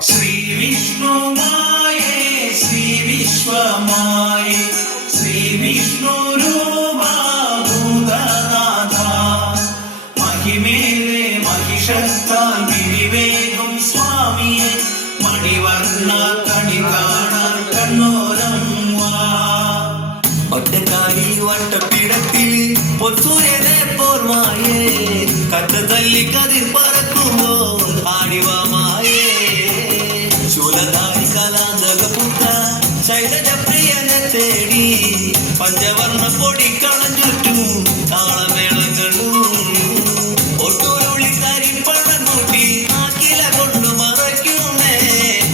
ശ്രീ വിഷ്ണുമായേ ശ്രീ വിശ്വമായേ ശ്രീ വിഷ്ണു രൂപഭൂതനാഥ മഹിമേലെ മഹിഷത്താൽ വിരിവേകും സ്വാമിയെ മണിവർണ്ണ കണി കാണാൻ കണ്ണോരം ഒറ്റക്കാരി വട്ടപ്പിടത്തിൽ പൊത്തൂരനെ പോർമായേ കറ്റ തല്ലി കതിർ പറക്കുമ്പോൾ ആടിവാമായേ ശൂലധാരി കലാന്തക പുത്ര ശൈലജ പ്രിയനെ തേടി പഞ്ചവർണ്ണ പൊടിക്കളം ചുറ്റും താളമേളങ്ങളും ഒട്ടൂരുളി കരിപ്പണം കൂട്ടി ആക്കില കൊണ്ടു മറയ്ക്കുന്നേ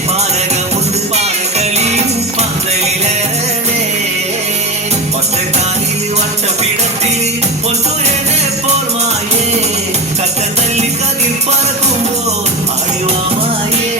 പാനകമുണ്ട് പാനകളിയും പന്തലിലേറെ ഒറ്റക്കാലിൽ വട്ടപ്പിടത്തിൽ പൊത്തൂരനെ പോർമായേ കറ്റ തല്ലി കതിർ പറക്കുമ്പോൾ ആടിവാമായേ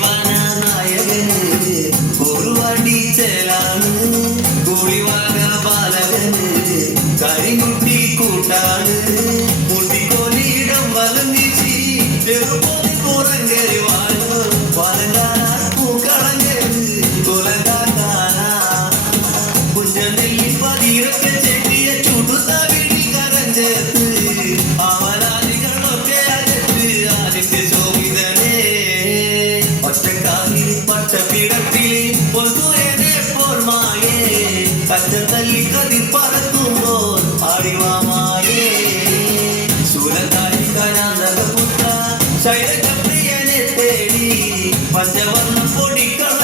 കൂടിവാനായകന് ഒരുവടി ചേലാണ് കൂടിവാന ബാലകന് കരിമുട്ടി കൂട്ടാണ് മുട്ടിക്കോലിയിടം വലഞ്ഞിച്ചി ചെറുപോലെ കുറങ്ങരി വാഴോ വലങ്കാന പൂക്കളഞ്ഞത് കൊലങ്കാന കുഞ്ഞനെല്ലി പതിരൊക്കെ ചെട്ടിയ ചുടുത്ത വിടി കരഞ്ചേർത്ത് അവരാദികളൊക്കെ അകത്ത് ആദിത്യ ശോഭിതനേ ഒറ്റക്കാലിൽ പട്ടപ്പിടത്തിലെ പൊതുവനെ പോർമായേ കറ്റ തല്ലി കതിർ പറക്കുമ്പോൾ ആടിവാമായേ ശൂലധാരി കനാന്തക പുത്ര ശൈലജ പ്രിയനെ തേടി പഞ്ചവർണ്ണ പൊടിക്കൾ